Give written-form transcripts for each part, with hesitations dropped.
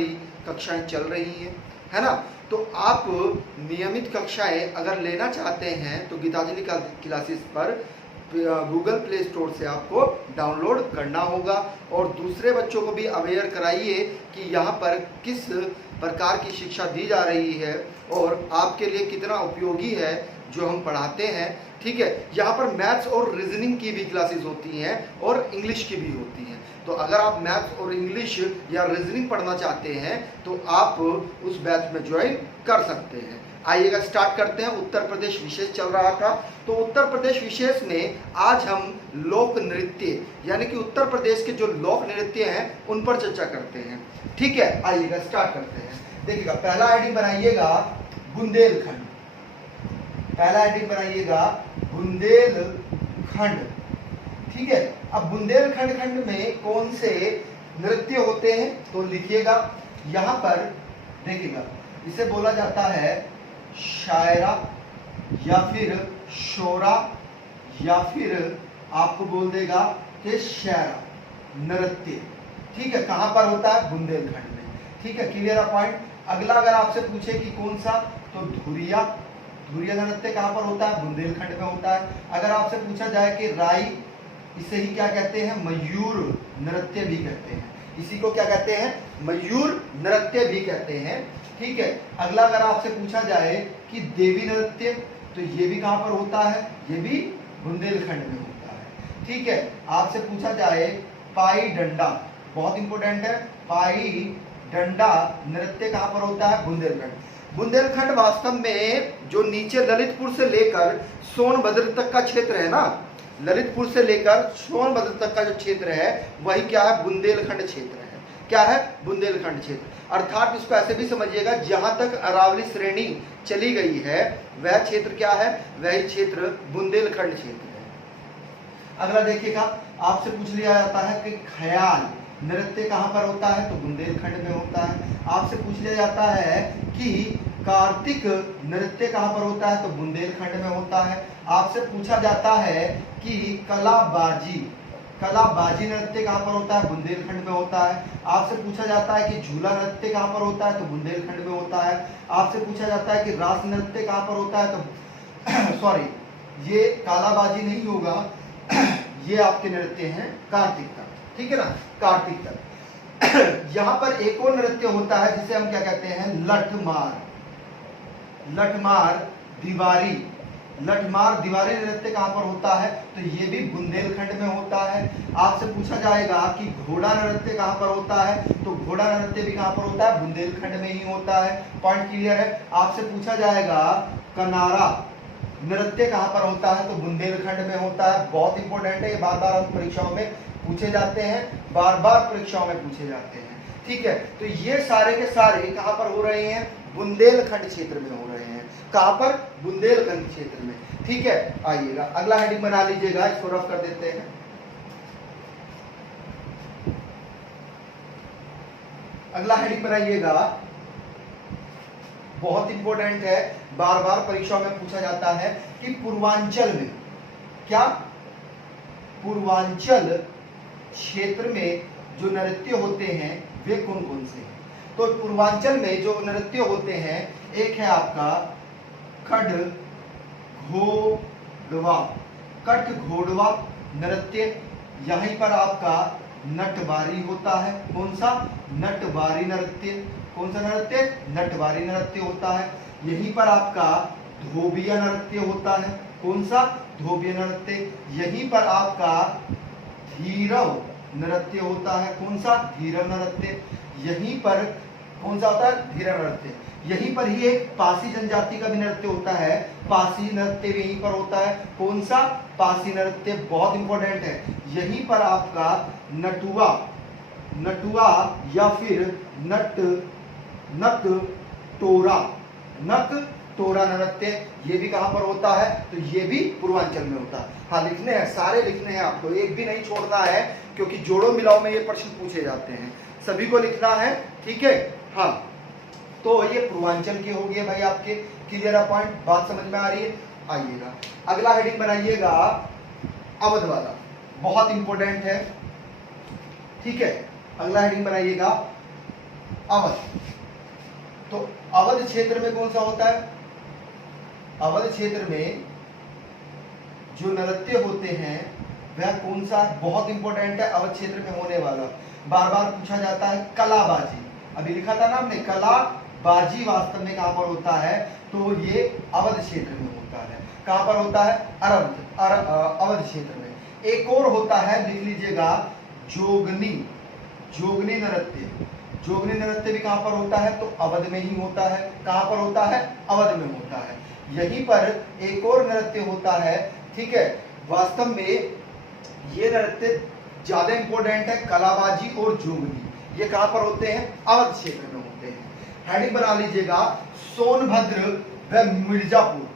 हमारी कक्षाएं चल रही हैं, है ना। तो आप नियमित कक्षाएं अगर लेना चाहते हैं तो गीतांजलि क्लासेस पर गूगल प्ले स्टोर से आपको डाउनलोड करना होगा, और दूसरे बच्चों को भी अवेयर कराइए कि यहाँ पर किस प्रकार की शिक्षा दी जा रही है और आपके लिए कितना उपयोगी है जो हम पढ़ाते हैं। ठीक है, यहाँ पर मैथ्स और रीजनिंग की भी क्लासेस होती हैं और इंग्लिश की भी होती हैं। तो अगर आप मैथ्स और इंग्लिश या रीजनिंग पढ़ना चाहते हैं तो आप उस बैच में ज्वाइन कर सकते हैं। आइएगा स्टार्ट करते हैं। उत्तर प्रदेश विशेष चल रहा था, तो उत्तर प्रदेश विशेष में आज हम लोक नृत्य यानी कि उत्तर प्रदेश के जो लोक नृत्य हैं उन पर चर्चा करते हैं। ठीक है, आइएगा स्टार्ट करते हैं। देखिएगा, पहला हेडिंग बनाइएगा बुंदेलखंड। पहला हेडिंग बनाइएगा बुंदेलखंड। ठीक है, अब बुंदेलखंड खंड में कौन से नृत्य होते हैं तो लिखिएगा। यहां पर देखिएगा, इसे बोला जाता है शायरा या फिर शोरा या फिर आपको बोल देगा कि शायरा नृत्य। ठीक है, कहां पर होता है? बुंदेलखंड में। ठीक है, क्लियर पॉइंट। अगला अगर आपसे पूछे कि कौन सा, तो धुरिया। धुरिया नृत्य कहां पर होता है? बुंदेलखंड में होता है। अगर आपसे पूछा जाए कि राई, इसे ही क्या कहते हैं? मयूर नृत्य भी कहते हैं। इसी को क्या कहते हैं? मयूर नृत्य भी कहते हैं। ठीक है, अगला अगर आपसे पूछा जाए कि देवी नृत्य, तो ये भी कहां पर होता है? ये भी बुंदेलखंड में होता है। ठीक है, आपसे पूछा जाए पाई डंडा, बहुत इंपॉर्टेंट है, पाई डंडा नृत्य कहां पर होता है? बुंदेलखंड। बुंदेलखंड वास्तव में जो नीचे ललितपुर से लेकर सोनभद्र तक का क्षेत्र है ना, ललितपुर से लेकर सोनभद्र तक का जो क्षेत्र है वही क्या है? बुंदेलखंड क्षेत्र है। क्या है? बुंदेलखंड क्षेत्र। अर्थात इसको ऐसे भी समझिएगा, जहां तक अरावली श्रेणी चली गई है वह क्षेत्र क्या है? वह क्षेत्र बुंदेलखंड क्षेत्र है। अगला देखिएगा, आपसे पूछ लिया जाता है कि ख्याल नृत्य कहां पर होता है? तो बुंदेलखंड में होता है। आपसे पूछ लिया जाता है कि कार्तिक नृत्य कहां पर होता है? तो बुंदेलखंड में होता है। आपसे पूछा जाता है कि कलाबाजी नृत्य कहां पर होता है? बुंदेलखंड में होता है। आपसे पूछा जाता है कि झूला नृत्य कहां पर होता है? तो बुंदेलखंड में होता है। आपसे पूछा जाता है कि रास नृत्य कहां पर होता है? तो सॉरी, ये कालाबाजी नहीं होगा, ये आपके नृत्य हैं कार्तिक तक। ठीक है ना, कार्तिक तक। यहां पर एक और नृत्य होता है जिसे हम क्या कहते हैं? लठमार। लठमार दिवारी। लठमार दिवारी नृत्य कहां पर होता है? तो ये भी बुंदेलखंड में होता है। आपसे पूछा जाएगा कि घोड़ा नृत्य कहां पर होता है? तो घोड़ा नृत्य भी कहां पर होता है? बुंदेलखंड में ही होता है। पॉइंट क्लियर है। आपसे पूछा जाएगा कनारा नृत्य कहां पर होता है? तो बुंदेलखंड में होता है। बहुत इंपॉर्टेंट है, ये बार बार हम परीक्षाओं में पूछे जाते हैं, बार बार परीक्षाओं में पूछे जाते हैं। ठीक है, तो ये सारे के सारे कहां पर हो रहे हैं? बुंदेलखंड क्षेत्र में हो रहे हैं। कहां पर? बुंदेलखंड क्षेत्र में। ठीक है, आइएगा अगला हेडिंग बना लीजिएगा, इसको रफ कर देते हैं। अगला हेडिंग बनाइएगा, बहुत इंपॉर्टेंट है, बार बार परीक्षाओं में पूछा जाता है कि पूर्वांचल में क्या? पूर्वांचल क्षेत्र में जो नृत्य होते हैं वे कौन कौन से हैं? तो पूर्वांचल में जो नृत्य होते हैं, एक है आपका कट घोड़वा। कट घोड़वा नृत्य। यहीं पर आपका नटवारी होता है। कौन सा? नटवारी नृत्य। कौन सा नृत्य? नटवारी नृत्य होता है। यहीं पर आपका धोबिया नृत्य होता है। कौन सा? धोबिया नृत्य। यहीं पर आपका धीरव नृत्य होता है। कौन सा? धीरव नृत्य। यहीं पर कौन सा होता है? धीरव नृत्य। यहीं पर ही एक पासी जनजाति का भी नृत्य होता है, पासी नृत्य भी यहीं पर होता है। कौन सा? पासी नृत्य। बहुत इंपॉर्टेंट है। यहीं पर आपका नटुआ या फिर नट टोरा नृत्य, ये भी कहां पर होता है? तो ये भी पूर्वांचल में होता है। हाँ, लिखने हैं, सारे लिखने हैं आपको, एक भी नहीं छोड़ना है, क्योंकि जोड़ो मिलाओ में ये प्रश्न पूछे जाते हैं, सभी को लिखना है। ठीक है, हाँ, तो ये पूर्वांचल के हो गए भाई आपके। क्लियर है पॉइंट? बात समझ में आ रही है? आइएगा अगला हेडिंग बनाइएगा अवध वाला, बहुत इंपॉर्टेंट है। ठीक है, अगला हेडिंग बनाइएगा अवध। तो अवध क्षेत्र में कौन सा होता है? अवध क्षेत्र में जो नृत्य होते हैं वह कौन सा? बहुत इंपॉर्टेंट है अवध क्षेत्र में होने वाला, बार बार पूछा जाता है, कलाबाजी। अभी लिखा था ना हमने, कलाबाजी वास्तव में कहां पर होता है? तो ये अवध क्षेत्र में होता है। कहां पर होता है? अवध क्षेत्र में। एक और होता है, लिख लीजिएगा, जोगनी। जोगनी नृत्य। जोगनी नृत्य भी कहां पर होता है? तो अवध में ही होता है। कहां पर होता है? अवध में होता है। यहीं पर एक और नृत्य होता है, ठीक है, वास्तव में ये नृत्य ज्यादा इंपॉर्टेंट है, कलाबाजी और जोगनी। ये कहां पर होते हैं? अवध क्षेत्र में होते हैं। हेडिंग बना लीजिएगा, सोनभद्र व मिर्जापुर।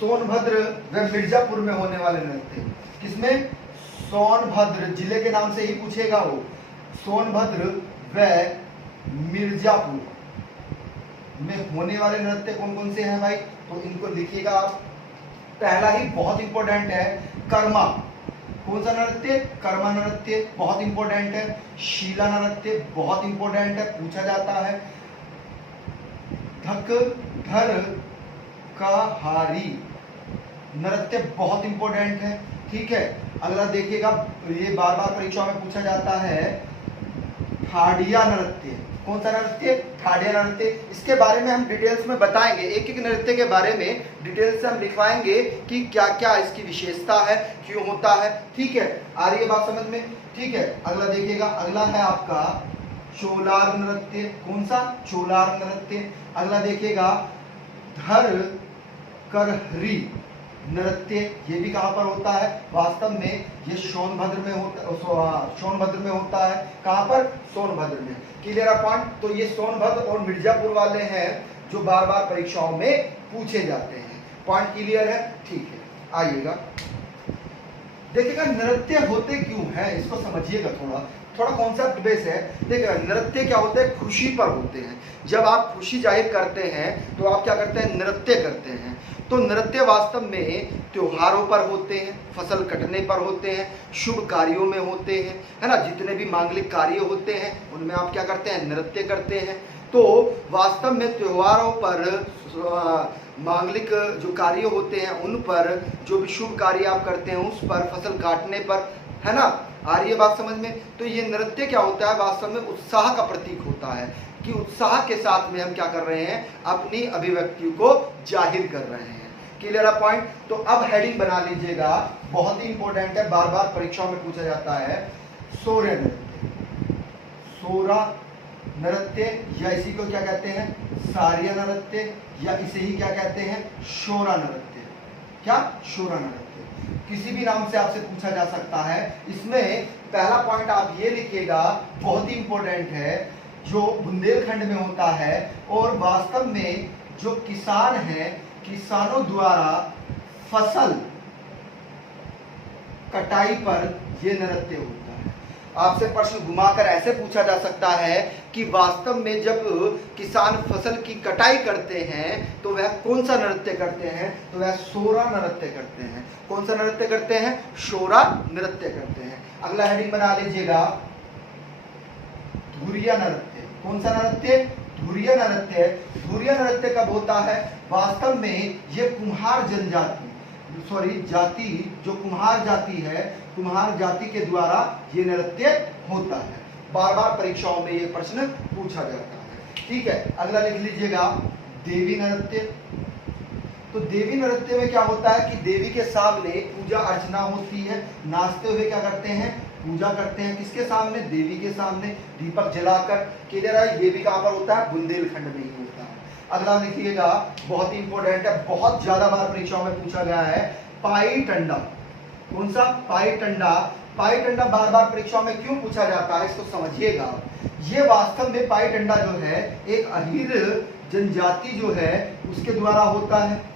सोनभद्र व मिर्जापुर में होने वाले नृत्य। किसमें? सोनभद्र जिले के नाम से ही पूछेगा वो। सोनभद्र व मिर्जापुर में होने वाले नृत्य कौन कौन से हैं भाई? तो इनको लिखिएगा आप। पहला ही बहुत इंपॉर्टेंट है, कर्मा। कौन सा नृत्य? कर्मा नृत्य, बहुत इंपॉर्टेंट है। शीला नृत्य बहुत इंपॉर्टेंट है, पूछा जाता है। धक धर कहारी नृत्य बहुत इंपॉर्टेंट है, ठीक है। अगला देखिएगा, ये बार बार परीक्षा में पूछा जाता है, ठाडिया नृत्य। कौन सा नृत्य? ठाडिया नृत्य। इसके बारे में हम डिटेल्स में बताएंगे, एक एक नृत्य के बारे में डिटेल्स से हम लिखवाएंगे कि क्या क्या इसकी विशेषता है, क्यों होता है, ठीक है। आ रही है बात समझ में? ठीक है। अगला देखिएगा, अगला है आपका चोलार नृत्य। कौन सा? चोलार नृत्य। अगला देखिएगा, धर करहरी नृत्य। ये भी कहां पर होता है? वास्तव में ये सोनभद्र में होता, सोनभद्र में होता है। कहां पर? सोनभद्र में। Clear point? तो ये सोनभद्र और मिर्जापुर वाले हैं जो बार बार परीक्षाओं में पूछे जाते हैं। पॉइंट क्लियर है? ठीक है, आइएगा देखिएगा, नृत्य होते क्यों हैं इसको समझिएगा। थोड़ा कॉन्सेप्ट बेस है। देखिए, नृत्य क्या होते हैं? खुशी पर होते हैं। जब आप खुशी जाहिर करते हैं तो आप क्या करते हैं? नृत्य करते हैं। तो नृत्य वास्तव में त्योहारों पर होते हैं, फसल कटने पर होते हैं, शुभ कार्यों में होते हैं, है ना। जितने भी मांगलिक कार्य होते हैं उनमें आप क्या करते हैं? नृत्य करते हैं। तो वास्तव में त्योहारों पर, मांगलिक जो कार्य होते हैं उन पर, जो भी शुभ कार्य आप करते हैं उस पर, फसल काटने पर, है ना। आ रही है बात समझ में? तो ये नृत्य क्या होता है? वास्तव में उत्साह का प्रतीक होता है कि उत्साह के साथ में हम क्या कर रहे हैं? अपनी अभिव्यक्ति को जाहिर कर रहे हैं। क्लियर है पॉइंट? तो अब हेडिंग बना लीजिएगा, बहुत ही इंपॉर्टेंट है, बार बार परीक्षाओं में पूछा जाता है, सोरे नृत्य। सोरा नृत्य, या इसी को क्या कहते हैं? सारिया नृत्य, या इसे ही क्या कहते हैं? शोरा नृत्य। क्या? शोरा नृत्य। किसी भी नाम से आपसे पूछा जा सकता है। इसमें पहला पॉइंट आप ये लिखिएगा, बहुत ही इंपॉर्टेंट है, जो बुंदेलखंड में होता है और वास्तव में जो किसान हैं, किसानों द्वारा फसल कटाई पर यह नृत्य होता है। आपसे प्रश्न घुमाकर ऐसे पूछा जा सकता है कि वास्तव में जब किसान फसल की कटाई करते हैं तो वह कौन सा नृत्य करते हैं? तो वह सोरा नृत्य करते हैं। कौन सा नृत्य करते हैं? शोरा नृत्य करते हैं। अगला हेडिंग बना लीजिएगा, धुरिया नृत्य। कौन सा नृत्य? धुरिया नृत्य। धुरिया नृत्य कब होता है? वास्तव में ये कुम्हार जनजाति, जाति, जो कुम्हार जाति है, कुम्हार जाति के द्वारा ये नृत्य होता है। बार बार परीक्षाओं में ये प्रश्न पूछा जाता है, ठीक है। अगला लिख लीजिएगा, देवी नृत्य। तो देवी नृत्य में क्या होता है कि देवी के सामने पूजा अर्चना होती है, नाचते हुए क्या करते हैं? पूजा करते हैं। किसके सामने? देवी के सामने, दीपक जलाकर। क्लियर है? ये भी कहां पर होता है? बुंदेलखंड में ही होता है। अगला लिखिएगा, बहुत ही इंपॉर्टेंट है, बहुत ज्यादा बार परीक्षाओं में पूछा गया है, पाई टंडा। कौन सा? पाई टंडा। पाई टंडा बार बार परीक्षाओं में क्यों पूछा जाता है इसको समझिएगा। ये वास्तव में पाई टंडा जो है एक अहीर जनजाति जो है उसके द्वारा होता है।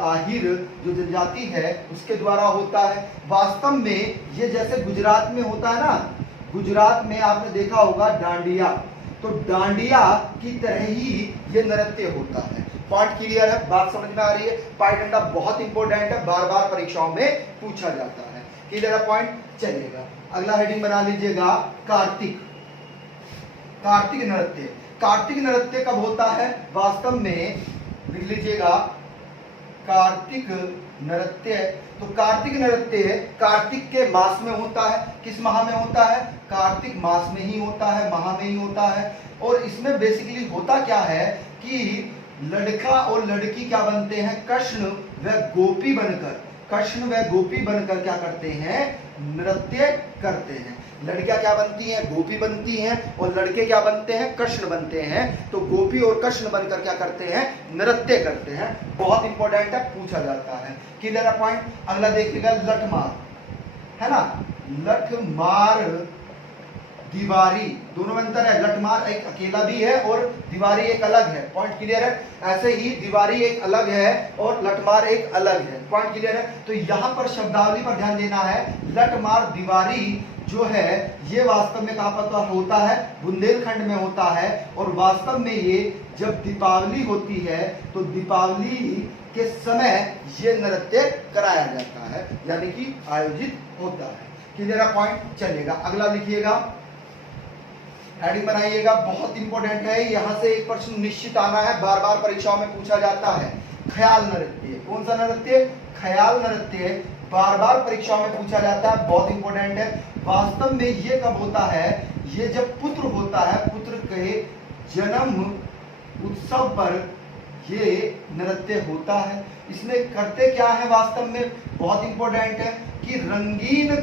आहिर जो जनजाति है उसके द्वारा होता है। वास्तव में ये जैसे गुजरात में होता है ना, गुजरात में आपने देखा होगा डांडिया, तो डांडिया की तरह ही ये नृत्य होता है। पॉइंट क्लियर है? बात समझ में आ रही है? पाई डंडा बहुत इंपॉर्टेंट है, बार बार परीक्षाओं में पूछा जाता है। क्लियर है पॉइंट? चलिएगा अगला हेडिंग बना लीजिएगा, कार्तिक। कार्तिक नृत्य। कार्तिक नृत्य कब होता है? वास्तव में लिख लीजिएगा कार्तिक नृत्य। तो कार्तिक नृत्य कार्तिक के मास में होता है। किस माह में होता है? कार्तिक मास में ही होता है, माह में ही होता है। और इसमें बेसिकली होता क्या है कि लड़का और लड़की क्या बनते हैं? कृष्ण व गोपी बनकर, कृष्ण व गोपी बनकर क्या करते हैं? नृत्य करते हैं। लड़कियां क्या बनती हैं? गोपी बनती हैं। और लड़के क्या बनते हैं? कृष्ण बनते हैं। तो गोपी और कृष्ण बनकर क्या करते हैं? नृत्य करते हैं। बहुत इंपॉर्टेंट है, पूछा जाता है। क्लियर है पॉइंट? अगला देखिएगा लठमार, है ना। लठमार दीवारी, दोनों में अंतर है। लठमार एक अकेला भी है और दीवारी एक अलग है। पॉइंट क्लियर है? ऐसे ही दीवारी एक अलग है और लठमार एक अलग है। पॉइंट क्लियर है? तो यहां पर शब्दावली पर ध्यान देना है। लठमार दीवारी जो है ये वास्तव में कहां पर होता है? बुंदेलखंड में होता है। और वास्तव में ये जब दीपावली होती है तो दीपावली के समय ये नृत्य कराया जाता है, यानी कि आयोजित होता है। क्लियर है पॉइंट? चलेगा। अगला लिखिएगा, हेडिंग बनाइएगा, बहुत इंपॉर्टेंट है। यहां से एक प्रश्न निश्चित आना है, बार बार परीक्षाओं में पूछा जाता है। ख्याल नृत्य। कौन सा नृत्य? ख्याल नृत्य बार बार परीक्षाओं में पूछा जाता है, बहुत इंपॉर्टेंट है। वास्तव में ये कब होता है? ये जब पुत्र होता है, पुत्र के जन्म उत्सव पर ये नृत्य होता है। इसमें करते क्या है वास्तव में? बहुत इंपॉर्टेंट है कि रंगीन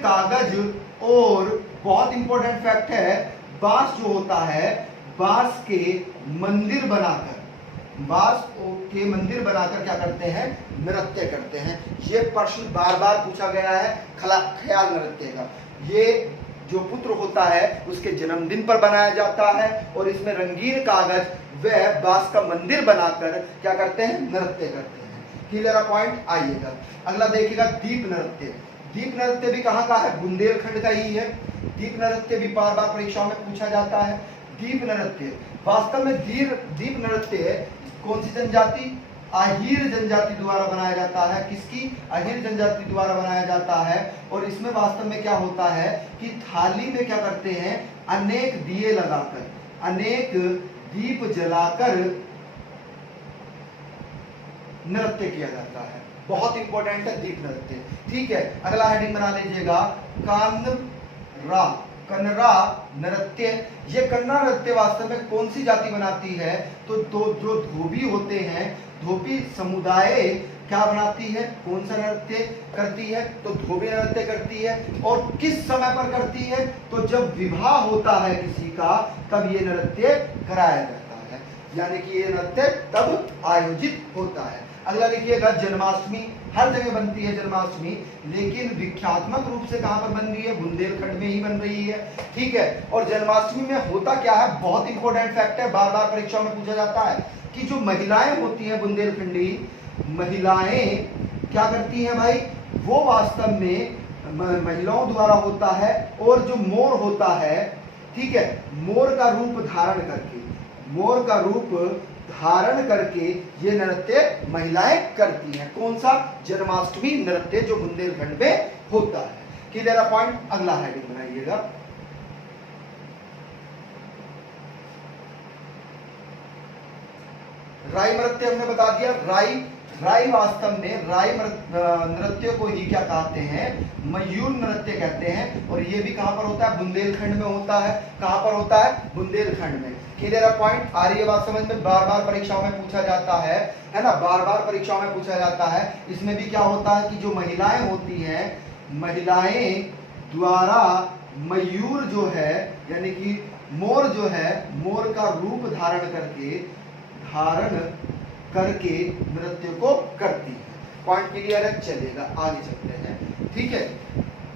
कागज और बहुत इंपॉर्टेंट फैक्ट है, बांस जो होता है, बांस के मंदिर बनाकर क्या करते हैं? नृत्य करते हैं। ये प्रश्न बार बार पूछा गया है ख्याल नृत्य का। ये जो पुत्र होता है उसके जन्मदिन पर बनाया जाता है और इसमें रंगीन कागज व बांस का मंदिर बनाकर क्या करते हैं? नृत्य करते हैं। Clear point? आइएगा अगला देखिएगा, दीप नृत्य। दीप नृत्य भी कहाँ का है? बुंदेलखंड का ही है। दीप नृत्य भी बार बार परीक्षाओं में पूछा जाता है। दीप नृत्य वास्तव में दीप नृत्य कौन सी जनजाति? आहिर जनजाति द्वारा बनाया जाता है। किसकी? आहिर जनजाति द्वारा बनाया जाता है। और इसमें वास्तव में क्या होता है कि थाली में क्या करते हैं? अनेक दिए लगाकर, अनेक दीप जलाकर नृत्य किया जाता है। बहुत इंपॉर्टेंट है दीप नृत्य। ठीक है, अगला हेडिंग बना लीजिएगा, कनरा नृत्य। ये कन्नड़ा नृत्य वास्तव में कौन सी जाति बनाती है? तो जो धोबी होते हैं, धोबी समुदाय क्या बनाती है? कौन सा नृत्य करती है? तो धोबी नृत्य करती है। और किस समय पर करती है? तो जब विवाह होता है किसी का, तब ये नृत्य कराया जाता है, यानी कि ये नृत्य तब आयोजित होता है। अगला लिखिएगा, जन्माष्टमी। हर जगह बनती है जन्माष्टमी, लेकिन विख्यात्मक रूप से कहां पर बन रही है? बुंदेलखंड में ही बन रही है। ठीक है, और जन्माष्टमी में होता क्या है? बहुत इंपॉर्टेंट फैक्ट है, बार बार परीक्षाओं में पूछा जाता है कि जो महिलाएं होती हैं बुंदेलखंडी महिलाएं क्या करती हैं भाई? वो वास्तव में महिलाओं द्वारा होता है। और जो मोर होता है, ठीक है, मोर का रूप धारण करके ये नृत्य महिलाएं करती हैं। कौन सा? जन्माष्टमी नृत्य जो बुंदेलखंड में होता है। Clear point? अगला हेडिंग बनाइएगा, राई नृत्य हमने बता दिया। राई वास्तव में राई नृत्य को ही क्या कहते हैं? मयूर नृत्य कहते हैं। और ये भी कहां पर होता है? बुंदेलखंड में होता है। कहां पर होता है? बुंदेलखंड में। Clear point? आ रही है बात समझ में? बार बार परीक्षाओं में पूछा जाता है ना, बार बार परीक्षाओं में पूछा जाता है। इसमें भी क्या होता है कि जो महिलाएं होती हैं, महिलाएं द्वारा मयूर जो है, यानी कि मोर जो है, मोर का रूप धारण करके नृत्य को करती है। पॉइंट क्लियर है? चलेगा, आगे चलते हैं। ठीक है,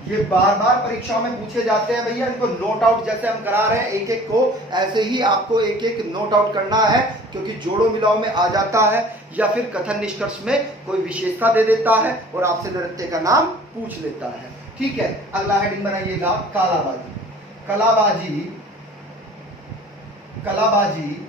ये बार बार परीक्षाओं में पूछे जाते हैं भैया, इनको नोट आउट जैसे हम करा रहे हैं एक एक को, ऐसे ही आपको एक एक नोट आउट करना है, क्योंकि जोड़ों मिलाओं में आ जाता है या फिर कथन निष्कर्ष में कोई विशेषता दे देता है और आपसे नृत्य का नाम पूछ लेता है। ठीक है, अगला हेडिंग बनाइएगा, कलाबाजी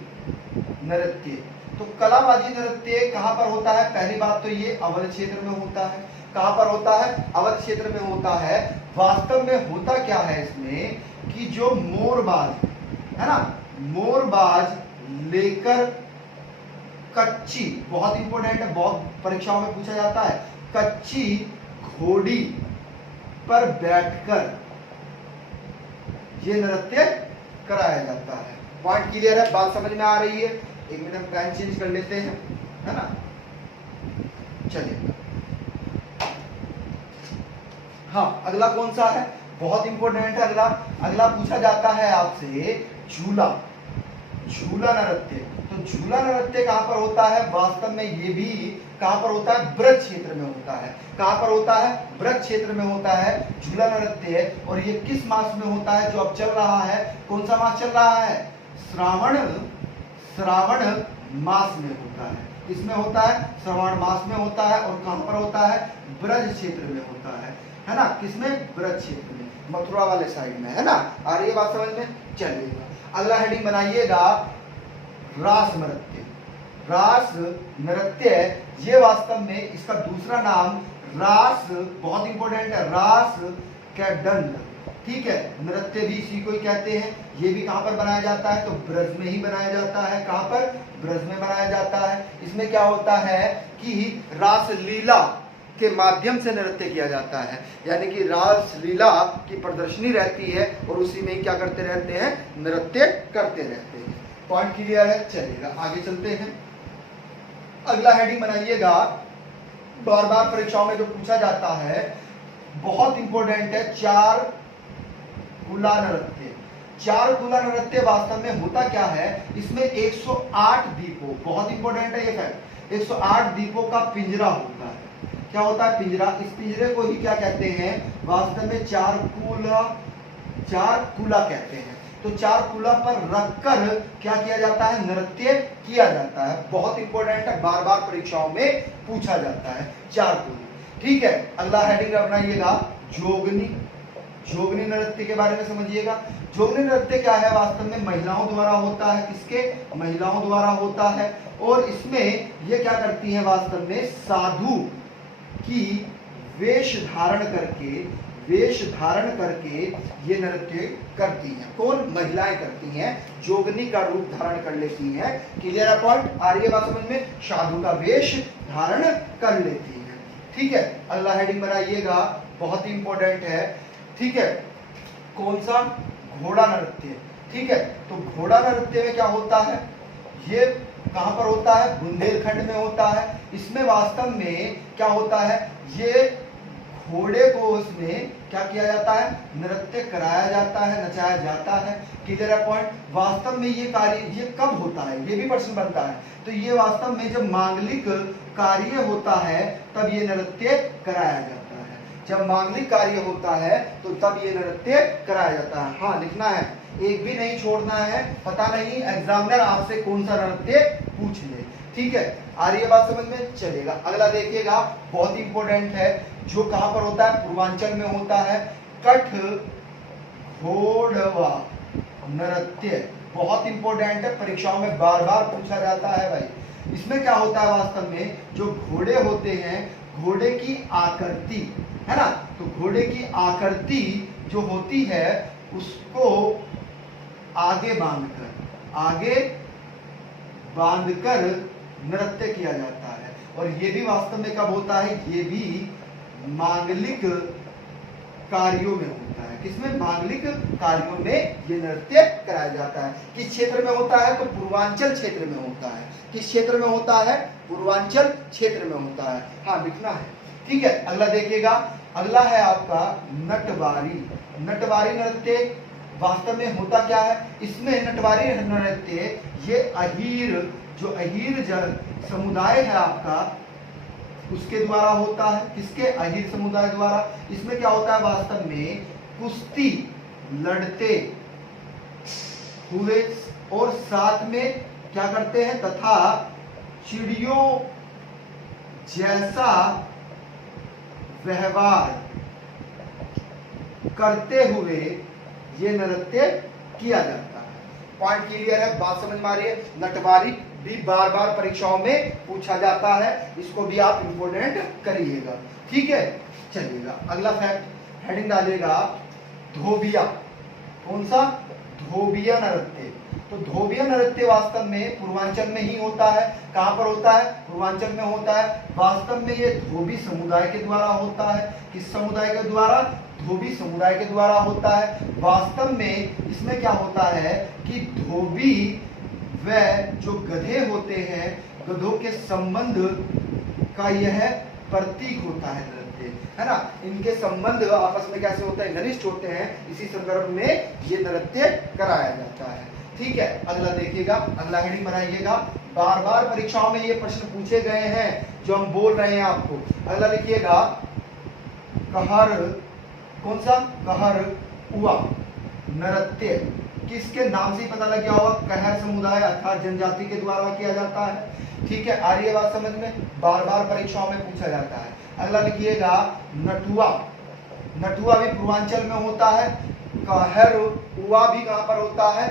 नृत्य। तो कलाबाजी नृत्य कहां पर होता है? पहली बात तो ये अवध क्षेत्र में होता है। कहां पर होता है? अवध क्षेत्र में होता है। वास्तव में होता क्या है इसमें कि कि जो मोरबाज है ना, मोरबाज लेकर कच्ची, बहुत इंपॉर्टेंट है, बहुत परीक्षाओं में पूछा जाता है, कच्ची घोड़ी पर बैठकर ये नृत्य कराया जाता है। पॉइंट क्लियर है, बात समझ में आ रही है? एक मिनट हम पेन चेंज कर लेते हैं, है ना। चलिए, हाँ, अगला कौन सा है, बहुत इंपॉर्टेंट है अगला। अगला पूछा जाता है आपसे झूला, झूला नृत्य। तो झूला नृत्य कहां पर होता है? वास्तव में ये भी कहां पर होता है? ब्रज क्षेत्र में होता है। कहां पर होता है? ब्रज क्षेत्र में होता है झूला नृत्य। और ये किस मास में होता है जो अब चल रहा है? कौन सा मास चल रहा है? श्रावण मास में होता है। किसमें होता है? श्रावण मास में होता है। और कहां पर होता है? ब्रज क्षेत्र में होता है ना। किसमें? ब्रज क्षेत्र में, मथुरा वाले साइड में, है ना। आ रही है बात समझ में? चलिएगा, अगला हेडिंग बनाइएगा रास नृत्य। रास नृत्य ये वास्तव में इसका दूसरा नाम रास, बहुत इंपॉर्टेंट है, रास का दंड, ठीक है, नृत्य भी इसी को ही कहते हैं। ये भी कहां पर बनाया जाता है? तो ब्रज में ही बनाया जाता है। कहां पर? ब्रज में बनाया जाता है। इसमें क्या होता है कि रास लीला के माध्यम से नृत्य किया जाता है, यानी कि रास लीला की प्रदर्शनी रहती है और उसी में क्या करते रहते हैं? नृत्य करते रहते हैं। पॉइंट क्लियर है? चलिएगा, आगे चलते हैं। अगला हेडिंग बनाइएगा, बार बार परीक्षाओं में जो पूछा जाता है, बहुत इंपॉर्टेंट है, चार कुला नृत्य। चार कुला नृत्य वास्तव में होता क्या है? इसमें 108 दीपों, बहुत इंपॉर्टेंट है ये फैक्ट, 108 दीपों का पिंजरा होता है। क्या होता है? पिंजरा। इस पिंजरे को ही क्या कहते हैं? वास्तव में चार कुला कहते हैं। तो चार कुला पर रखकर क्या किया जाता है? नृत्य किया जाता है। बहुत इंपॉर्टेंट है, बार बार परीक्षाओं में पूछा जाता है, चार कुला, ठीक है। अगला हेडिंग बनाइएगा जोगनी। जोगनी नृत्य के बारे में समझिएगा। जोगनी नृत्य क्या है? वास्तव में महिलाओं द्वारा होता है। किसके? महिलाओं द्वारा होता है। और इसमें ये क्या करती है? वास्तव में साधु की वेश धारण करके ये नृत्य करती हैं। कौन? महिलाएं करती हैं, जोगनी का रूप धारण कर लेती हैं। Clear point? आ रही है बात समझ में? साधु का वेश धारण कर लेती हैं, ठीक है। अगला हेडिंग बनाइएगा, बहुत ही इंपॉर्टेंट है, ठीक है। कौन सा? घोड़ा नृत्य, ठीक है। तो घोड़ा नृत्य में क्या होता है? ये कहां पर होता है? बुंदेलखंड में होता है। इसमें वास्तव में क्या होता है? ये घोड़े को उसमें क्या किया जाता है? नृत्य कराया जाता है, नचाया जाता है। क्लियर है पॉइंट? वास्तव में ये कार्य ये कब होता है? ये भी प्रश्न बनता है। तो ये वास्तव में जब मांगलिक कार्य होता है तब ये नृत्य कराया जाता है। जब मांगलिक कार्य होता है तो तब ये नृत्य कराया जाता है। हाँ, लिखना है, एक भी नहीं छोड़ना है। पता नहीं एग्जामिनर आपसे कौन सा नृत्य पूछ ले, ठीक है। आ रही है बात समझ में? चलेगा, अगला देखिएगा, बहुत इंपॉर्टेंट है, जो कहां पर होता है? पूर्वांचल में होता है, कठ घोड़वा नृत्य। बहुत इंपॉर्टेंट है, परीक्षाओं में बार बार पूछा जाता है भाई। इसमें क्या होता है? वास्तव में जो घोड़े होते हैं, घोड़े की आकृति, है ना, तो घोड़े की आकृति जो होती है उसको आगे बांधकर नृत्य किया जाता है। और ये भी वास्तव में कब होता है? ये भी मांगलिक कार्यों में होता है। किसमें? मांगलिक कार्यों में ये नृत्य कराया जाता है। किस क्षेत्र में होता है? तो पूर्वांचल क्षेत्र में होता है। किस क्षेत्र में होता है? पूर्वांचल क्षेत्र में होता है। हाँ, लिखना है, ठीक है। अगला देखिएगा, अगला है आपका नटवारी। नटवारी नृत्य वास्तव में होता क्या है? इसमें नटवारी नृत्य ये अहीर, जो अहीर समुदाय है आपका, उसके द्वारा होता है। किसके? अहीर समुदाय द्वारा। इसमें क्या होता है? वास्तव में कुश्ती लड़ते हुए और साथ में क्या करते हैं? तथा चिड़ियों जैसा व्यवहार करते हुए ये नृत्य किया जाता है। पॉइंट क्लियर है? बात समझ में आ रही है? नटवारी भी बार बार परीक्षाओं में पूछा जाता है, इसको भी आप इंपोर्टेंट करिएगा, ठीक है। चलिएगा, अगला फैक्ट हेडिंग डालिएगा, धोबिया। कौन सा? धोबिया नृत्य। तो धोबिया नृत्य वास्तव में पूर्वांचल में ही होता है। कहां पर होता है? पूर्वांचल में होता है। वास्तव में ये धोबी समुदाय के द्वारा होता है। किस समुदाय के द्वारा? धोबी समुदाय के द्वारा होता है। वास्तव में इसमें क्या होता है कि धोबी व जो गधे होते हैं, गधों के संबंध का यह प्रतीक होता है नृत्य, है ना। इनके संबंध आपस में कैसे होते हैं? घनिष्ठ होते हैं। इसी संदर्भ में ये नृत्य कराया जाता है। ठीक है, अगला देखिएगा, अगला हेडिंग बनाइएगा। बार बार परीक्षाओं में ये प्रश्न पूछे गए हैं जो हम बोल रहे हैं आपको। अगला लिखिएगा, कहर, कौन सा? कहर उआ नृत्य किसके नाम से पता लग गया होगा? कहर समुदाय अर्थात जनजाति के द्वारा किया जाता है। ठीक है, आ रही है बात समझ में? बार बार परीक्षाओं में पूछा जाता है। अगला लिखिएगा, नटुआ। नटुआ भी पूर्वांचल में होता है। कहर उआ भी कहां पर होता है?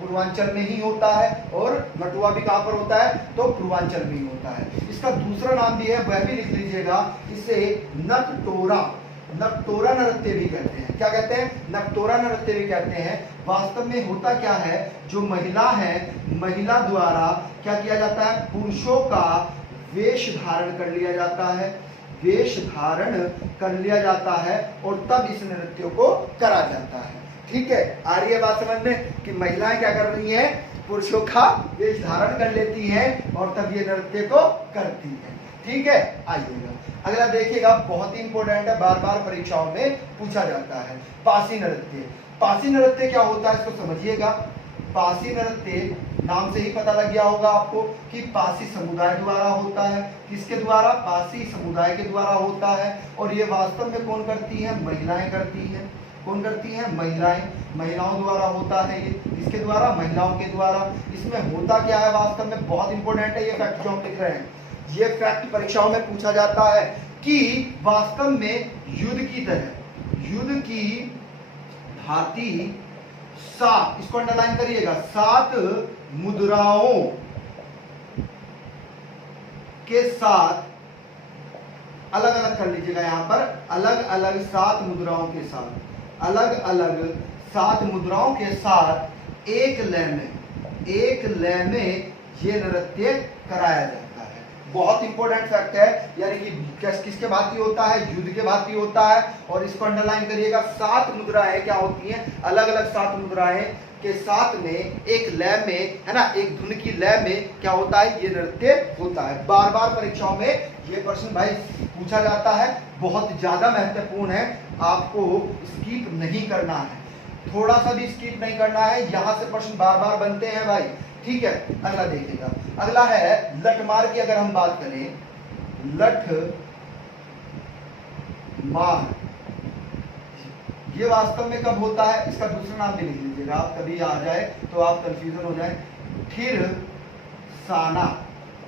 पूर्वांचल में ही होता है। और नटुआ भी कहां पर होता है? तो पूर्वांचल में ही होता है। इसका दूसरा नाम भी है, वह भी लिख लीजिएगा। इसे नकटोरा, नकटोरा नृत्य भी कहते हैं। क्या कहते हैं? नकटोरा नृत्य भी कहते हैं। वास्तव में होता क्या है, जो महिला है, महिला द्वारा क्या किया जाता है? पुरुषों का वेश धारण कर लिया जाता है, वेश धारण कर लिया जाता है और तब इस नृत्य को करा जाता है। ठीक है, आ रही है बात समझ में कि महिलाएं क्या कर रही हैं? पुरुषों का वेश धारण कर लेती हैं और तब ये नृत्य को करती हैं। ठीक है, आइएगा अगला देखिएगा, बहुत ही इंपॉर्टेंट है, बार बार परीक्षाओं में पूछा जाता है। पासी नृत्य। पासी नृत्य क्या होता है इसको समझिएगा। पासी नृत्य नाम से ही पता लग गया होगा आपको कि पासी समुदाय द्वारा होता है। किसके द्वारा? पासी समुदाय के द्वारा होता है। और ये वास्तव में कौन करती है? महिलाएं करती हैं। कौन करती हैं? महिलाएं। महिलाओं द्वारा होता है ये। किसके द्वारा? महिलाओं के द्वारा। इसमें होता क्या है वास्तव में? बहुत इंपॉर्टेंट है ये फैक्ट जो हम लिख रहे हैं। ये फैक्ट परीक्षाओं में पूछा जाता है कि वास्तव में युद्ध की तरह, युद्ध की भांति 7, इसको अंडरलाइन करिएगा, 7 मुद्राओं के साथ अलग अलग कर लीजिएगा। यहां पर अलग अलग 7 मुद्राओं के साथ, अलग अलग 7 मुद्राओं के साथ एक लय में ये नृत्य कराया जाता है। बहुत इंपॉर्टेंट फैक्ट है, यानी कि किसके भांति होता है? युद्ध के भांति होता है। और इसको अंडरलाइन करिएगा, 7 मुद्राएं क्या होती हैं? अलग अलग 7 मुद्राएं के साथ में एक लय में, है ना, एक धुन की लय में क्या होता है? ये नृत्य होता है। बार बार परीक्षाओं में ये प्रश्न भाई पूछा जाता है, बहुत ज्यादा महत्वपूर्ण है, आपको स्किप नहीं करना है, थोड़ा सा भी स्किप नहीं करना है। यहां से प्रश्न बार बार बनते हैं भाई। ठीक है, अगला देखिएगा, अगला है लठमार की। अगर हम बात करें, लठ मार, ये वास्तव में कब होता है? इसका दूसरा नाम भी लिख लीजिएगा, आप कभी आ जाए तो आप कंफ्यूजन हो जाए। फिर साना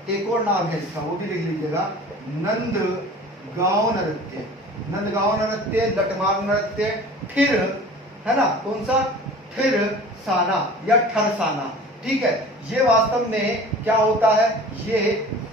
एक और नाम है इसका, वो भी लिख लीजिएगा, नंदगांव नृत्य, नंदगांव नृत्य, लठमार नृत्य, फिर, है ना, कौन सा? फिर साना या ठरसाना। ठीक है, ये वास्तव में क्या होता है? ये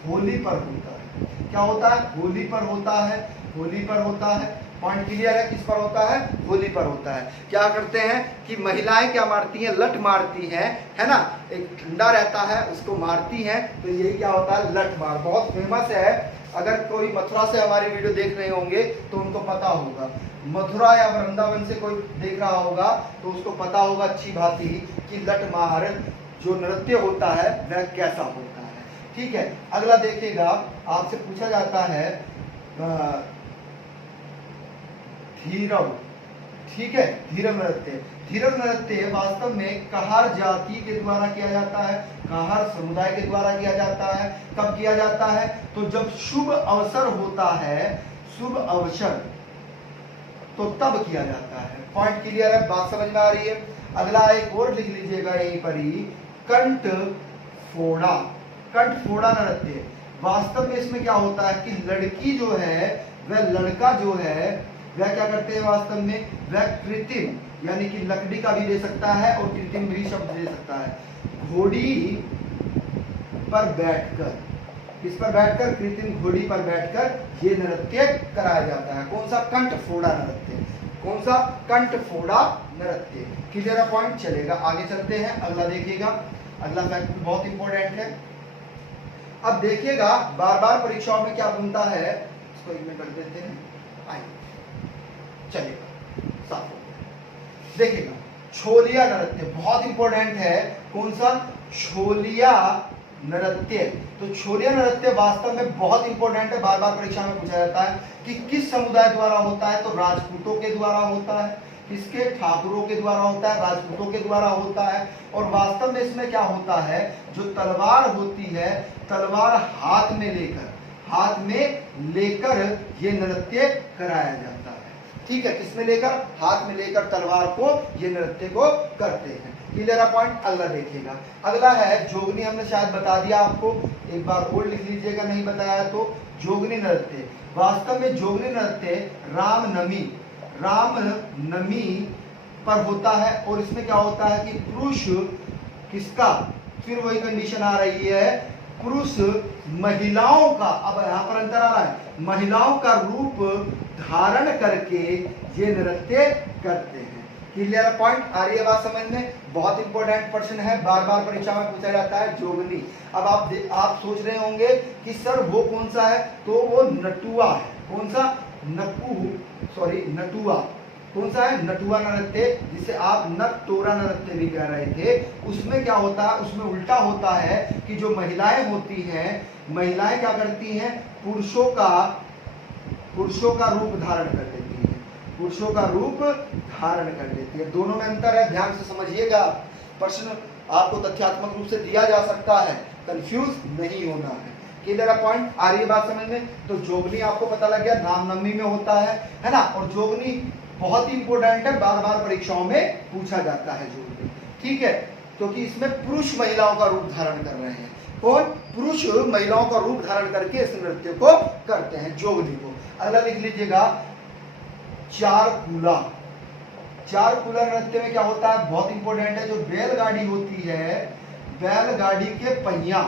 होली पर होता है। क्या होता है? होली पर होता है, होली पर होता है। पॉइंट क्लियर है? किस पर होता है? होली पर होता है। क्या करते हैं कि महिलाएं क्या मारती हैं? लठ मारती हैं, है ना, एक ठंडा रहता है उसको मारती हैं, तो यही क्या होता है? लठ मार। बहुत फेमस है, अगर कोई मथुरा से हमारी वीडियो देख रहे होंगे तो उनको पता होगा, मथुरा या वृंदावन से कोई देख रहा होगा तो उसको पता होगा अच्छी भांति कि लठ मार जो नृत्य होता है वह कैसा होता है। ठीक है, अगला देखिएगा, आपसे पूछा जाता है धीरव। ठीक है, धीरव नृत्य। धीरव नृत्य वास्तव में कहार जाति के द्वारा किया जाता है, कहार समुदाय के द्वारा किया जाता है। कब किया जाता है? तो जब शुभ अवसर होता है, शुभ अवसर, तो तब किया जाता है। पॉइंट क्लियर है? बात समझ में आ रही है? अगला एक और लिख लीजिएगा यहीं पर ही, कंठ फोड़ा। कंठ फोड़ा नृत्य वास्तव में इसमें क्या होता है कि लड़की जो है वह लड़का जो है वह क्या करते हैं वास्तव में? वह कृत्रिम, यानी कि लकड़ी का भी दे सकता है और कृत्रिम भी शब्द दे सकता है, घोड़ी पर बैठकर, किस पर बैठकर? कृत्रिम घोड़ी पर बैठकर ये नृत्य कराया जाता है। कौन सा? कंठ फोड़ा नृत्य। कौन सा? कंठफोड़ा नृत्य। Clear point? चलेगा, आगे चलते हैं, अगला देखिएगा। अगला फैक्ट बहुत इंपॉर्टेंट है। अब देखिएगा बार बार परीक्षाओं में क्या बनता है, इसको एक में कर देते हैं, आइए चलेगा, साफ हो गया। देखिएगा छोलिया नृत्य बहुत इंपॉर्टेंट है। कौन सा? छोलिया नृत्य। तो छोलिया नृत्य वास्तव में बहुत इंपॉर्टेंट है, बार बार परीक्षा में पूछा जाता है कि किस समुदाय द्वारा होता है, तो राजपूतों के द्वारा होता है। किसके? ठाकुरों के द्वारा होता है, राजपूतों के द्वारा होता है। और वास्तव में इसमें क्या होता है, जो तलवार होती है, तलवार हाथ में लेकर ये नृत्य कराया जाता है। ठीक है, किसमें लेकर? हाथ में लेकर तलवार को ये नृत्य को करते हैं। Clear point? अगला देखिएगा, अगला है जोगनी। हमने शायद बता दिया आपको, एक बार और लिख लीजिएगा नहीं बताया तो। जोगनी नृत्य, वास्तव में जोगनी नृत्य रामनवमी पर होता है। और इसमें क्या होता है कि पुरुष किसका? फिर वही कंडीशन आ रही है, पुरुष महिलाओं का, अब यहां पर अंतर आ रहा है, महिलाओं का रूप धारण करके ये नृत्य करते हैं। Clear point? आ रही है बात समझ में? बहुत इंपॉर्टेंट प्रश्न है, बार बार परीक्षा में पूछा जाता है जोगनी। अब आप सोच रहे होंगे कि सर वो कौन सा है, तो वो नटुआ है। कौन सा? नटुआ। कौन सा है? नटुआ नृत्य, जिसे आप नटतोरा नृत्य भी कह रहे थे। उसमें क्या होता है, उसमें उल्टा होता है कि जो महिलाएं होती हैं, महिलाएं क्या करती हैं, पुरुषों का रूप धारण कर देती है, पुरुषों का रूप धारण कर लेती है। दोनों में अंतर है, ध्यान से समझिएगा। प्रश्न आपको तथ्यात्मक रूप से दिया जा सकता है, कंफ्यूज नहीं होना है। Clear point? आ रही है बात समझ में? तो जोगनी आपको पता लग गया, रामनवमी में होता है ना। और जोगनी बहुत ही इंपॉर्टेंट है, बार बार परीक्षाओं में पूछा जाता है जोगनी। ठीक है, क्योंकि इसमें पुरुष महिलाओं का रूप धारण कर रहे हैं। कौन? पुरुष महिलाओं का रूप धारण करके इस नृत्य को करते हैं, जोगनी को। अगला लिख लीजिएगा, चारकूला। चारकूला नृत्य में क्या होता है, बहुत इंपॉर्टेंट है। जो बैलगाड़ी होती है, बैलगाड़ी के पहिया,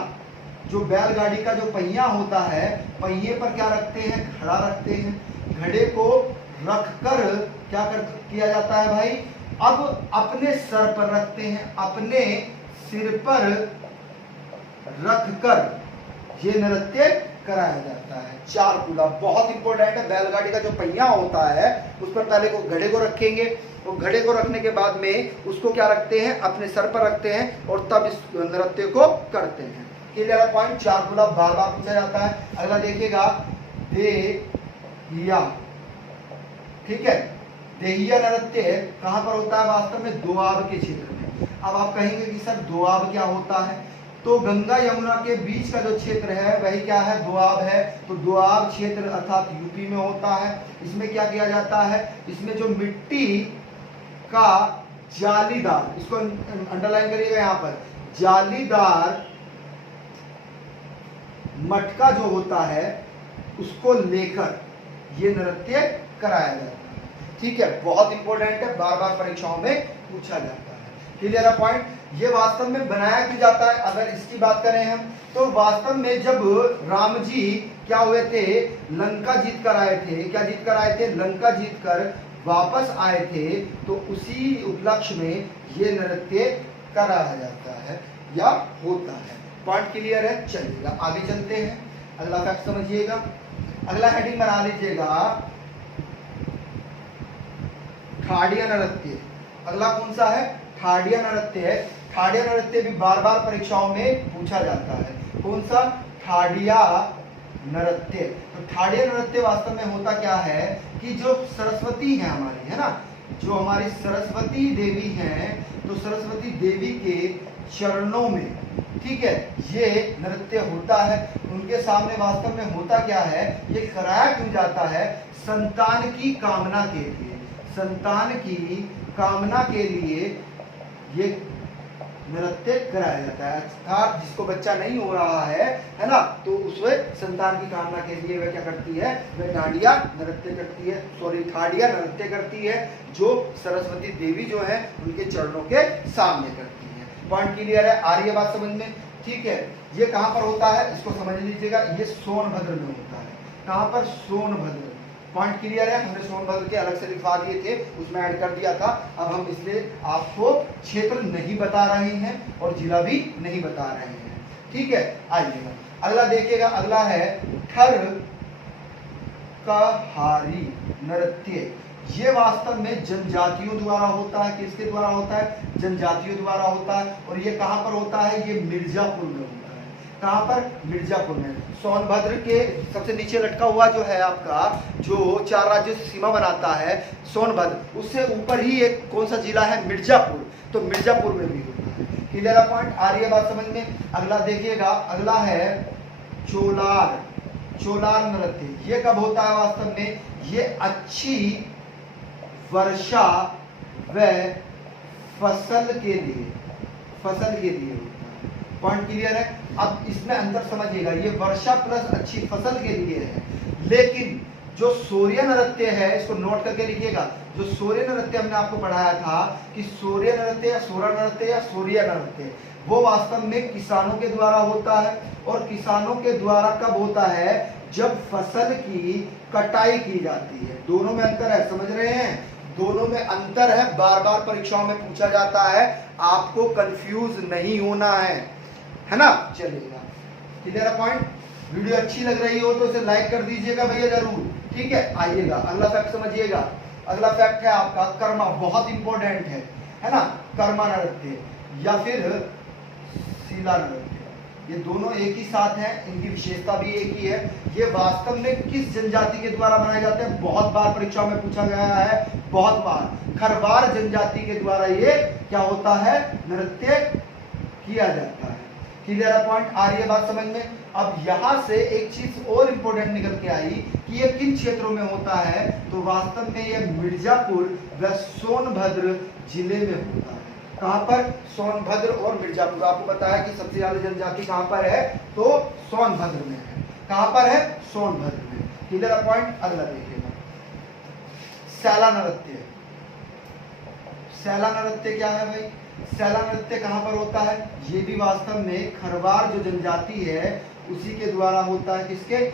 जो बैलगाड़ी का जो पहिया होता है, पहिए पर क्या रखते हैं, घड़ा रखते हैं। घड़े को रखकर क्या किया जाता है भाई, अब अपने सर पर रखते हैं, अपने सिर पर रखकर ये नृत्य कराया जाता है। चारकूला बहुत इंपॉर्टेंट है। बैलगाड़ी का जो पहिया होता है, उस पर पहले को घड़े को रखेंगे, और घड़े को रखने के बाद में उसको क्या रखते हैं, अपने सर पर रखते हैं, और तब इस नृत्य को करते हैं। Clear point? चारकूला बार बार पूछा जाता है। अगला देखिएगा, देहिया। ठीक है, देहिया नृत्य कहां पर होता है, वास्तव में दोआब के क्षेत्र में। अब आप कहेंगे कि सर दोआब क्या होता है, तो गंगा यमुना के बीच का जो क्षेत्र है वही क्या है, दोआब है। तो दोआब क्षेत्र अर्थात यूपी में होता है। इसमें क्या किया जाता है, इसमें जो मिट्टी का जालीदार, इसको अंडरलाइन करिएगा यहाँ पर, जालीदार मटका जो होता है उसको लेकर ये नृत्य कराया जाता है। ठीक है, बहुत इंपॉर्टेंट है, बार बार परीक्षाओं में पूछा जाता है। Clear point? ये वास्तव में बनाया क्यों जाता है, अगर इसकी बात करें हम, तो वास्तव में जब राम जी क्या हुए थे, लंका जीत कर आए थे। क्या जीत कर आए थे, लंका जीत कर वापस आए थे, तो उसी उपलक्ष्य में ये नृत्य कराया जाता है या होता है। पॉइंट क्लियर है? चलिएगा आगे चलते हैं, अगला फैक्ट समझिएगा। अगला हेडिंग बना लीजिएगा, ठाडिया नृत्य। अगला कौन सा है, ठाडिया नृत्य है। ठाडिया नृत्य भी बार बार परीक्षाओं में पूछा जाता है। कौन सा, ठाडिया नृत्य। तो ठाडिया नृत्य वास्तव में होता क्या है कि जो सरस्वती है हमारी, है ना, जो हमारी सरस्वती देवी हैं, तो सरस्वती देवी के चरणों में, ठीक है, ये नृत्य होता है। उनके सामने वास्तव में होता क्या है, ये कराया क्यों जाता है, संतान की कामना के लिए, संतान की कामना के लिए ये नृत्य कराया जाता है। अर्थात जिसको बच्चा नहीं हो रहा है ना, तो उसमें संतान की कामना के लिए वह क्या करती है, वह ठाडिया नृत्य करती है, ठाडिया नृत्य करती है, जो सरस्वती देवी जो है उनके चरणों के सामने करती है। पॉइंट क्लियर है? आ रही है बात समझ में? ठीक है, ये कहां पर होता है, इसको समझ लीजिएगा, ये सोनभद्र में होता है। कहां पर, सोनभद्र। पॉइंट क्लियर है? हमने सोनभद्र के अलग से लिखवा दिए थे, उसमें ऐड कर दिया था। अब हम इसलिए आपको क्षेत्र नहीं बता रहे हैं और जिला भी नहीं बता रहे हैं, ठीक है। आइएगा अगला देखिएगा, अगला है ठर कहारी नृत्य। ये वास्तव में जनजातियों द्वारा होता है। किसके द्वारा होता है? जनजातियों द्वारा होता है। और ये कहां पर होता है? ये मिर्जापुर में होता है। कहां पर? मिर्जापुर में। सोनभद्र के सबसे नीचे लटका हुआ जो है आपका, जो 4 राज्यों से सीमा बनाता है सोनभद्र, उससे ऊपर ही एक कौन सा जिला है? मिर्जापुर। तो मिर्जापुर में भी होता है। क्लियर है पॉइंट? आ रही है बात समझ में? अगला देखिएगा, अगला है चोलार। चोलार नृत्य ये कब होता है? वास्तव में ये अच्छी वर्षा व फसल के लिए होता है। पॉइंट क्लियर है? अब इसमें अंतर समझिएगा, ये वर्षा प्लस अच्छी फसल के लिए है। लेकिन जो सूर्य नृत्य है, इसको नोट करके लिखिएगा, जो सूर्य नृत्य हमने आपको पढ़ाया था कि सूर्य नृत्य या सूर्य नृत्य या सूर्य नृत्य, वो वास्तव में किसानों के द्वारा होता है। और किसानों के द्वारा कब होता है? जब फसल की कटाई की जाती है। दोनों में अंतर है, समझ रहे हैं? दोनों में अंतर है, बार बार परीक्षाओं में पूछा जाता है, आपको कंफ्यूज नहीं होना है ना? चलिएगा, क्लियर है पॉइंट? वीडियो अच्छी लग रही हो तो इसे लाइक कर दीजिएगा भैया जरूर, ठीक है। आइएगा अगला फैक्ट समझिएगा। अगला फैक्ट है आपका कर्मा, बहुत इंपॉर्टेंट है ना? कर्मा नृत्य या फिर शीला नृत्य, ये दोनों एक ही साथ हैं, इनकी विशेषता भी एक ही है। ये वास्तव में किस जनजाति के द्वारा बनाए जाते हैं? बहुत बार परीक्षाओं में पूछा गया है, बहुत बार। खरवार जनजाति के द्वारा ये क्या होता है? नृत्य किया जाता है। क्लियर है पॉइंट? आ रही है बात समझ में? अब यहां से एक चीज और इंपॉर्टेंट निकल के आई कि ये किन क्षेत्रों में होता है? तो वास्तव में ये मिर्जापुर व सोनभद्र जिले में होता है। कहां पर? सोनभद्र और मिर्जापुर। आपको बताया कि सबसे ज्यादा जनजाति कहां पर है? तो सोनभद्र में है। कहां पर है? सोनभद्र में। क्लियर है पॉइंट? अगला देखिएगा, सैला नृत्य। सैला नृत्य क्या है भाई? सैला नृत्य कहां पर होता है? ये भी वास्तव में खरवार जो जनजाति है उसी के द्वारा होता है। किसके?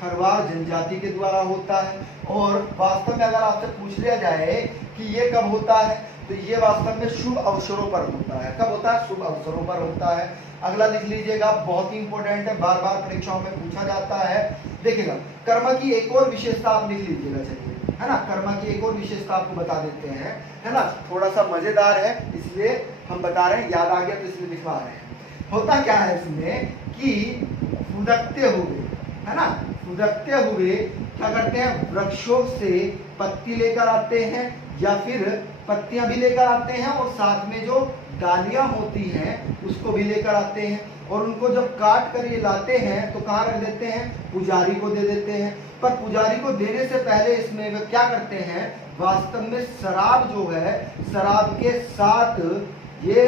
खरवार जनजाति के द्वारा होता है। और वास्तव में अगर आपसे पूछ लिया जाए कि ये कब होता है, तो ये वास्तव में शुभ अवसरों पर होता है। कब होता है? शुभ अवसरों पर होता है। अगला लिख लीजिएगा, बहुत ही इंपॉर्टेंट है, बार बार परीक्षाओं में पूछा जाता है। देखिएगा, कर्म की एक और विशेषता आप लिख लीजिएगा, चलिए, है ना? कर्म की एक और विशेषता आपको बता देते हैं, है ना? थोड़ा सा मजेदार है इसलिए हम बता रहे हैं, याद आ गया तो इसलिए लिखवा रहे हैं। होता क्या है इसमें कि फुदकते हुए, है ना? फुदकते हुए क्या करते हैं? वृक्षों से पत्ती लेकर आते हैं या फिर पत्तियां भी लेकर आते हैं, और साथ में जो डालियां होती हैं उसको भी लेकर आते हैं। और उनको जब काट कर ये लाते हैं तो कहाँ रख देते हैं? पुजारी को दे देते हैं। पर पुजारी को देने से पहले इसमें वे क्या करते हैं? वास्तव में शराब जो है, शराब के साथ ये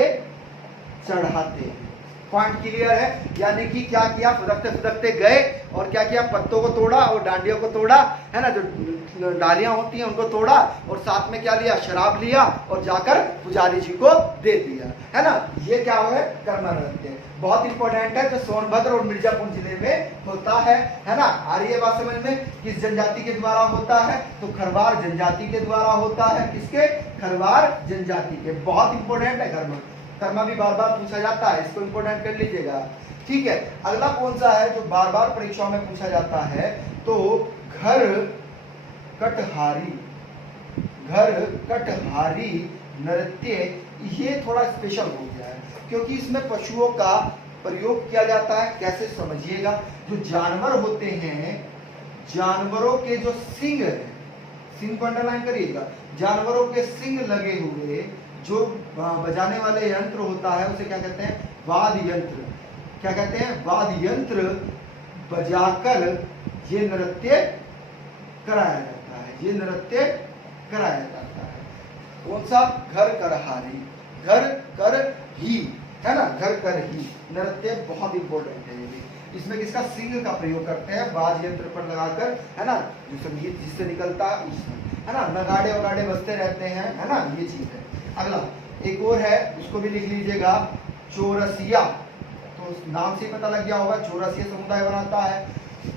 चढ़ाते हैं। पॉइंट क्लियर है? यानी कि क्या किया? फुदकते फुदकते गए और क्या किया? पत्तों को तोड़ा और डांडियों को तोड़ा, है ना? जो डालियां होती हैं उनको तोड़ा और साथ में क्या लिया? शराब लिया और जाकर पुजारी जी को दे दिया, है ना? ये क्या है? कर्म नृत्य। बहुत इंपॉर्टेंट है, जो सोनभद्र और मिर्जापुर जिले में होता है ना? आ रही है बात समझ में? किस जनजाति के द्वारा होता है? तो खरवार जनजाति के द्वारा होता है। किसके? खरवार जनजाति के। बहुत इंपॉर्टेंट है कर्म। कर्मा भी बार बार पूछा जाता है, इसको इंपॉर्टेंट कर लीजिएगा, ठीक है। अगला कौन सा है जो बार बार परीक्षाओं में पूछा जाता है? तो घर कटहारी। घर कटहारी नृत्य ये थोड़ा स्पेशल हो गया है क्योंकि इसमें पशुओं का प्रयोग किया जाता है। कैसे? समझिएगा, जो जानवर होते हैं, जानवरों के जो सिंग है, सिंग को अंडरलाइन करिएगा, जानवरों के सिंग लगे हुए जो बजाने वाले यंत्र होता है उसे क्या कहते हैं? वाद्य यंत्र। क्या कहते हैं? वाद्य यंत्र बजाकर ये नृत्य कराया जाता है। ये नृत्य कराया जाता है। कौन सा? घर करहारी। घर कर ही, है ना? घर कर ही नृत्य बहुत इंपॉर्टेंट है। ये भी इसमें किसका? सिंग का प्रयोग करते हैं, वाद्य यंत्र पर लगाकर, है ना? जो संगीत जिससे निकलता है उसमें, है ना? नगाड़े वगाड़े बजते रहते हैं, है ना? ये चीज है। अगला एक और है, उसको भी लिख लीजिएगा, चौरसिया। तो नाम से पता लग गया होगा, चौरसिया समुदाय बनाता है।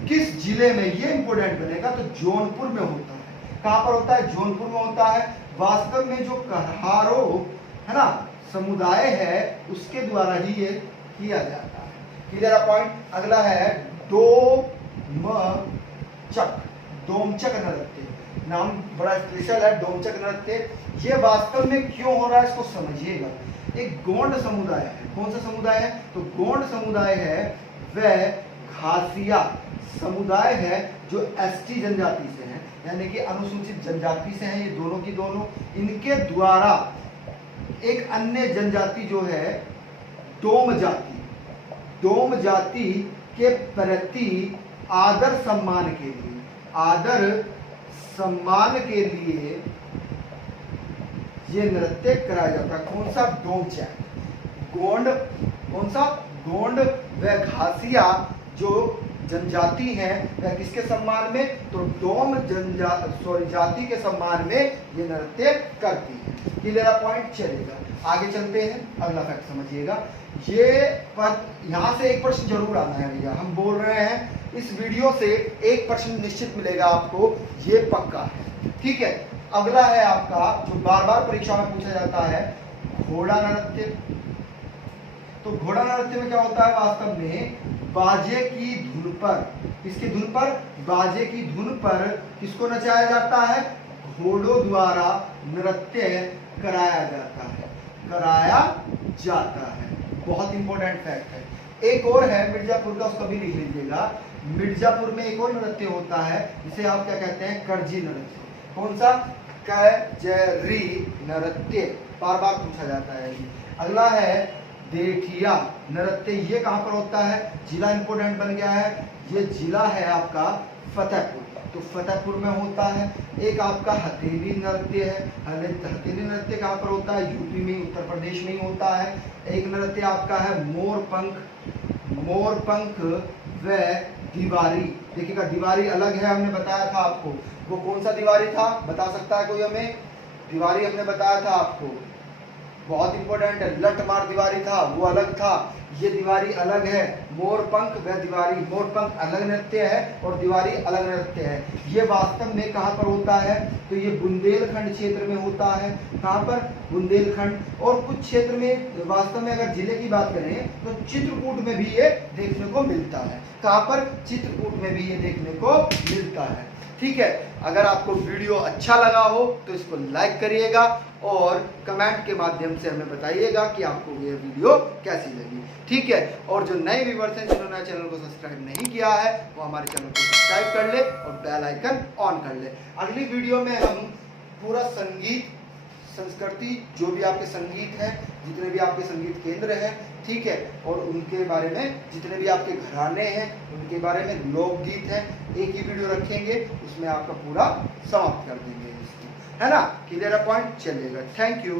किस जिले में, ये इंपोर्टेंट बनेगा, तो जौनपुर में होता है। कहां पर होता है? जौनपुर में होता है। वास्तव में जो कहारो है ना समुदाय है उसके द्वारा ही ये किया जाता है। Clear point. अगला है डोमचक नृत्य। नाम बड़ा स्पेशल है, डोमचक नृत्य। ये वास्तव में क्यों हो रहा है इसको समझिएगा। एक गोंड समुदाय है। कौन सा समुदाय है? तो गोंड समुदाय है, वह घासिया समुदाय है जो एसटी जनजाति से है, यानी कि अनुसूचित जनजाति से हैं ये दोनों की दोनों। इनके द्वारा एक अन्य जनजाति जो है डोम जाति के प्रति आदर सम्मान के लिए ये नृत्य कराया जाता है। कौन सा? डोमचक। कौन सा? गोंड व घासिया जो जनजाति है वह किसके सम्मान में? तो डोम जाति के सम्मान में ये नृत्य करती है। Clear point. चलेगा आगे चलते हैं। अगला फैक्ट समझिएगा। ये पर यहाँ से एक प्रश्न जरूर आना है भैया, हम बोल रहे हैं इस वीडियो से 1% निश्चित मिलेगा आपको, ये पक्का है। ठीक है। अगला है आपका जो बार बार परीक्षा में पूछा जाता है, घोड़ा नृत्य। तो घोड़ा नृत्य में क्या होता है? वास्तव में बाजे की धुन पर, किसकी धुन पर? बाजे की धुन पर किसको नचाया जाता है? घोड़ों द्वारा नृत्य कराया जाता है। बहुत इंपॉर्टेंट फैक्ट है। एक और है मिर्जापुर का, उसको भी लिख लीजिएगा। मिर्जापुर में एक और नृत्य होता है जिसे आप क्या कहते हैं? करजी नृत्य। कौन सा? कजरी नृत्य। बार बार पूछा जाता है। अगला है देठिया नृत्य। ये कहां पर होता है? जिला इंपोर्टेंट बन गया है। ये जिला है आपका फतेहपुर, तो फतेहपुर में होता है। एक आपका हथेली नृत्य है। हथेली नृत्य कहां पर होता है? यूपी में, उत्तर प्रदेश में ही होता है। एक नृत्य आपका है मोरपंख व दीवारी। देखिएगा दीवारी अलग है, हमने बताया था आपको। वो कौन सा दीवारी था? बता सकता है कोई हमें? दीवारी हमने बताया था आपको, बहुत इंपॉर्टेंट है। लठमार दीवारी था, वो अलग था। ये दीवारी अलग है। मोरपंख व दीवारी, मोरपंख अलग नृत्य है और दीवारी अलग नृत्य है। ये वास्तव में कहां पर होता है? तो ये बुंदेलखंड क्षेत्र में होता है। कहां पर? बुंदेलखंड। और कुछ क्षेत्र में वास्तव में अगर जिले की बात करें तो चित्रकूट में भी ये देखने को मिलता है। कहां पर? चित्रकूट में भी ये देखने को मिलता है। ठीक है। अगर आपको वीडियो अच्छा लगा हो तो इसको लाइक करिएगा और कमेंट के माध्यम से हमें बताइएगा कि आपको ये वीडियो कैसी लगी। ठीक है। और जो नए व्यूअर्स हैं जिन्होंने चैनल को सब्सक्राइब नहीं किया है वो हमारे चैनल को सब्सक्राइब कर ले और बेल आइकन ऑन कर ले। अगली वीडियो में हम पूरा संगीत संस्कृति, जो भी आपके संगीत हैं, जितने भी आपके संगीत केंद्र हैं, ठीक है, और उनके बारे में जितने भी आपके घराने हैं उनके बारे में, लोकगीत हैं, एक ही वीडियो रखेंगे, उसमें आपका पूरा समाप्त कर देंगे इसको, है ना। Clear point. चलेगा। Thank you.